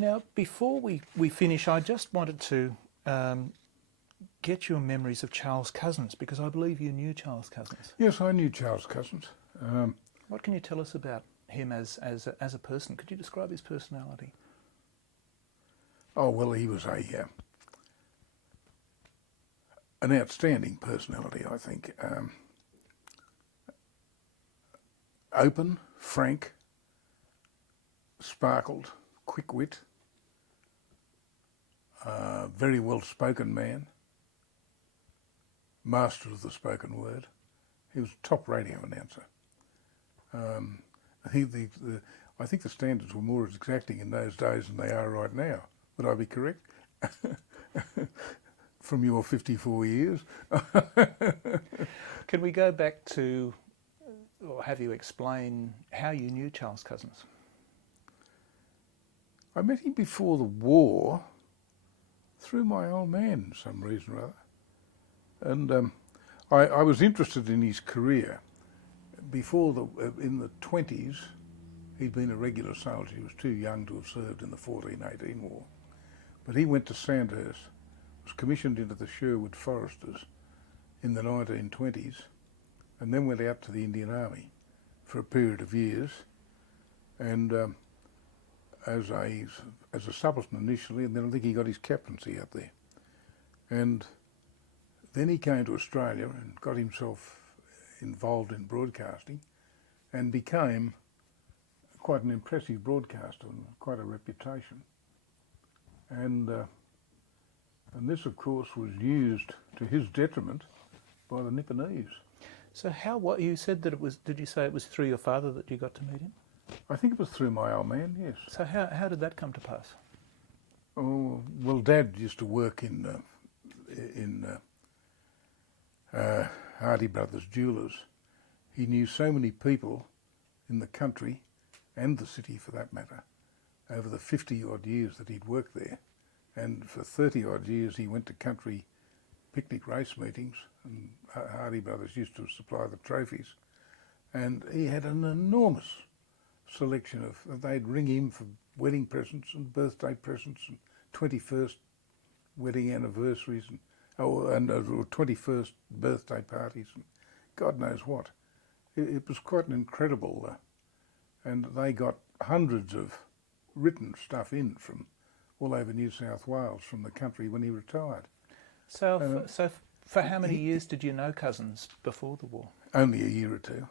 Now, before we finish, I just wanted to get your memories of Charles Cousens, because I believe you knew Charles Cousens. Yes, I knew Charles Cousens. What can you tell us about him as a person? Could you describe his personality? Oh, well, he was an outstanding personality, I think. Open, frank, sparkled, quick wit, very well-spoken man, master of the spoken word. He was a top radio announcer. I think the standards were more exacting in those days than they are right now. Would I be correct? From your 54 years. Can we go back to, or have you explain how you knew Charles Cousens? I met him before the war through my old man for some reason or other. And I was interested in his career. Before in the 20s, he'd been a regular soldier. He was too young to have served in the 14-18 war. But he went to Sandhurst, was commissioned into the Sherwood Foresters in the 1920s, and then went out to the Indian Army for a period of years, and as a subaltern initially, and then I think he got his captaincy out there. And then he came to Australia and got himself involved in broadcasting and became quite an impressive broadcaster and quite a reputation. And this, of course, was used to his detriment by the Nipponese. So what you said that it was, did you say it was through your father that you got to meet him? I think it was through my old man, yes. So how did that come to pass? Oh, well, Dad used to work in Hardy Brothers Jewellers. He knew so many people in the country, and the city for that matter, over the 50-odd years that he'd worked there. And for 30-odd years he went to country picnic race meetings, and Hardy Brothers used to supply the trophies. And he had an enormous selection of, they'd ring him for wedding presents and birthday presents and 21st wedding anniversaries and 21st birthday parties and God knows what. It was quite an incredible, and they got hundreds of written stuff in from all over New South Wales from the country when he retired. So for how many years did you know Cousens before the war? Only a year or two.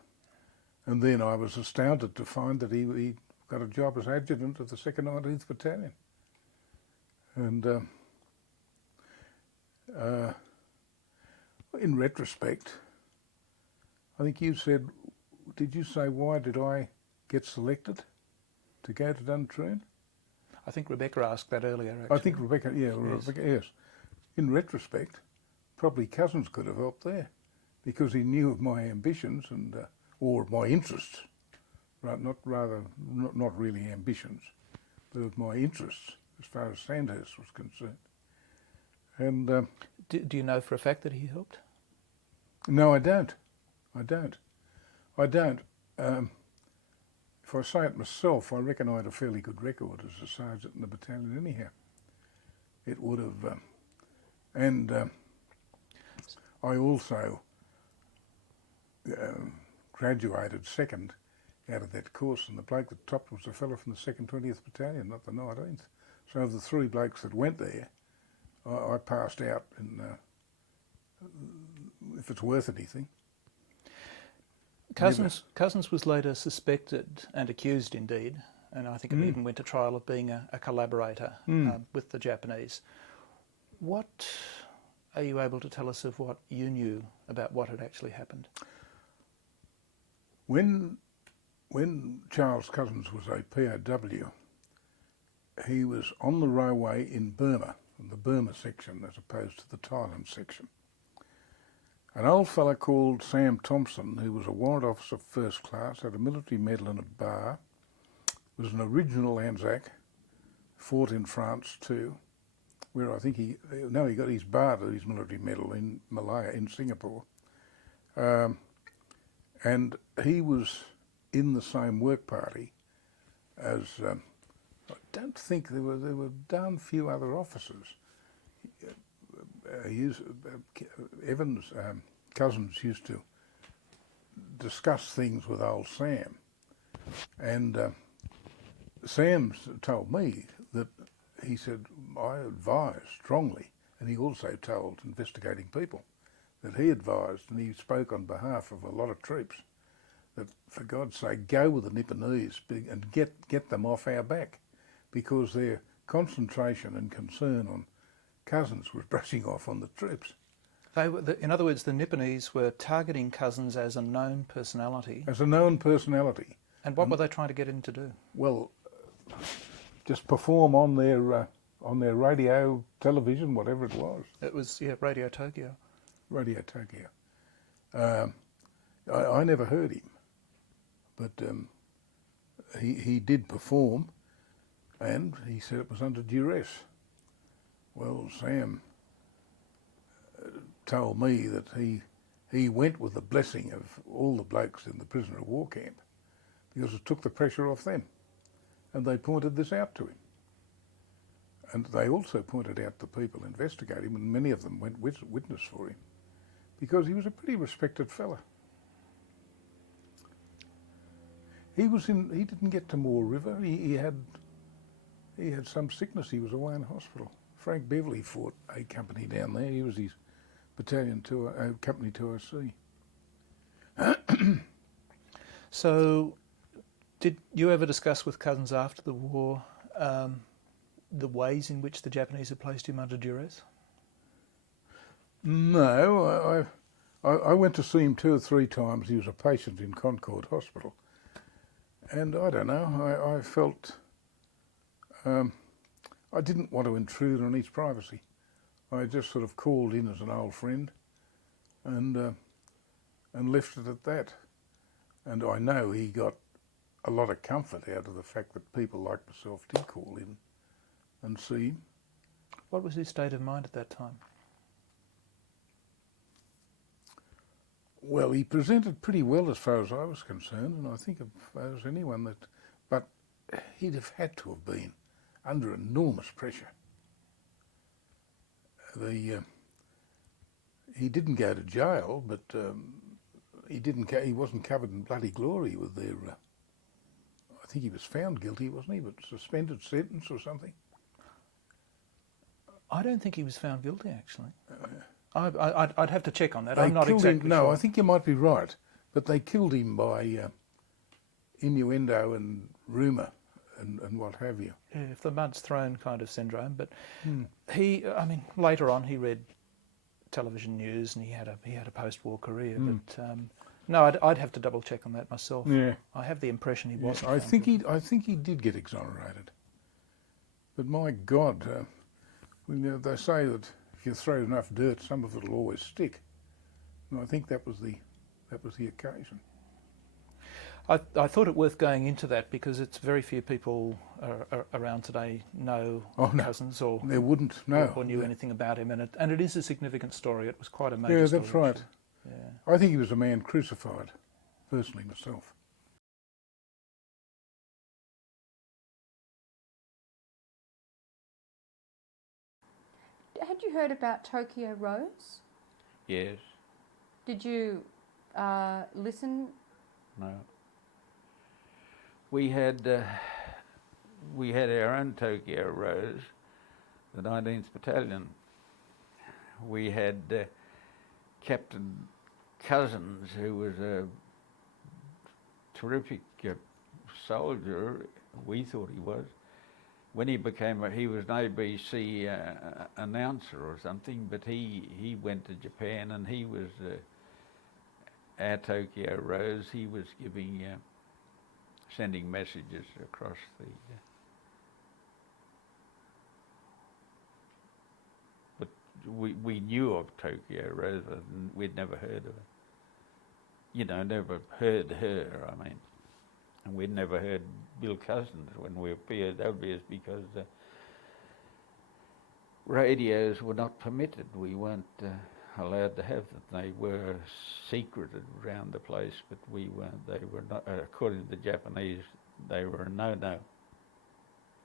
And then I was astounded to find that he got a job as adjutant of the 2nd 19th Battalion. And in retrospect, I think you said, did you say, why did I get selected to go to Duntroon? I think Rebecca asked that earlier, actually. I think Rebecca, yeah, yes. Rebecca, yes. In retrospect, probably Cousens could have helped there because he knew of my ambitions and or my interests, right? Not really ambitions, but of my interests as far as Sandhurst was concerned. And do you know for a fact that he helped? No, I don't. If I say it myself, I reckon I had a fairly good record as a sergeant in the battalion anyhow. It would have, and I also graduated second out of that course, and the bloke that topped was a fellow from the 2nd 20th Battalion, not the 19th. So of the 3 blokes that went there, I passed out, and if it's worth anything. Cousens was later suspected and accused indeed, and I think it even went to trial of being a collaborator with the Japanese. What are you able to tell us of what you knew about what had actually happened? When Charles Cousens was a POW, he was on the railway in Burma, in the Burma section as opposed to the Thailand section. An old fellow called Sam Thompson, who was a warrant officer first class, had a military medal and a bar, was an original Anzac, fought in France too, where I think he got his bar to his military medal in Malaya, in Singapore. And he was in the same work party as don't think there were darn few other officers. Evans, Cousens used to discuss things with old Sam, and Sam told me that he said, I advised strongly, and he also told investigating people that he advised, and he spoke on behalf of a lot of troops, that for God's sake, go with the Nipponese and get them off our back, because their concentration and concern on Cousens was brushing off on the troops. In other words, the Nipponese were targeting Cousens as a known personality. As a known personality. And what were they trying to get him to do? Well, just perform on their radio, television, whatever it was. It was, yeah, Radio Tokyo. Radio Tokyo. I never heard him, but he did perform, and he said it was under duress. Well, Sam told me that he went with the blessing of all the blokes in the prisoner of war camp, because it took the pressure off them, and they pointed this out to him. And they also pointed out the people investigating him, and many of them went witness for him, because he was a pretty respected fella. He didn't get to Moore River. He had some sickness. He was away in hospital. Frank Beverley fought a company down there. He was his battalion company 2OC. So, did you ever discuss with Cousens after the war the ways in which the Japanese had placed him under duress? No, I went to see him 2 or 3 times. He was a patient in Concord Hospital. And I don't know, I felt I didn't want to intrude on his privacy. I just sort of called in as an old friend and left it at that. And I know he got a lot of comfort out of the fact that people like myself did call in and see him. What was his state of mind at that time? Well, he presented pretty well as far as I was concerned, and I think if there was anyone that... But he'd have had to have been under enormous pressure. He didn't go to jail, but he wasn't covered in bloody glory with their... I think he was found guilty, wasn't he? But suspended sentence or something. I don't think he was found guilty, actually. I'd have to check on that. They I'm not killed exactly him, no, sure. I think you might be right, but they killed him by innuendo and rumour and what have you. Yeah, if the mud's thrown kind of syndrome. But later on he read television news and he had a post-war career. But no, I'd have to double check on that myself. Yeah, I have the impression he was. I think he did get exonerated. But my God, they say that if you throw enough dirt, some of it'll always stick. And I think that was the occasion. I thought it worth going into that because it's very few people around today know Cousens or they wouldn't know or knew anything about him, and it is a significant story. It was quite a major story. Yeah, that's right. Actually. Yeah. I think he was a man crucified, personally myself. Had you heard about Tokyo Rose? Yes. Did you listen? No. We had our own Tokyo Rose, the 19th Battalion. We had Captain Cousens, who was a terrific soldier. We thought he was. When he was an ABC announcer or something, but he went to Japan and he was our Tokyo Rose. He was sending messages across the... but we knew of Tokyo Rose, and we'd never heard of her. Never heard her, I mean. And we'd never heard Bill Cousens when we appeared, obvious, because radios were not permitted. We weren't allowed to have them. They were secreted around the place, but we weren't. They were not, according to the Japanese, they were a no-no.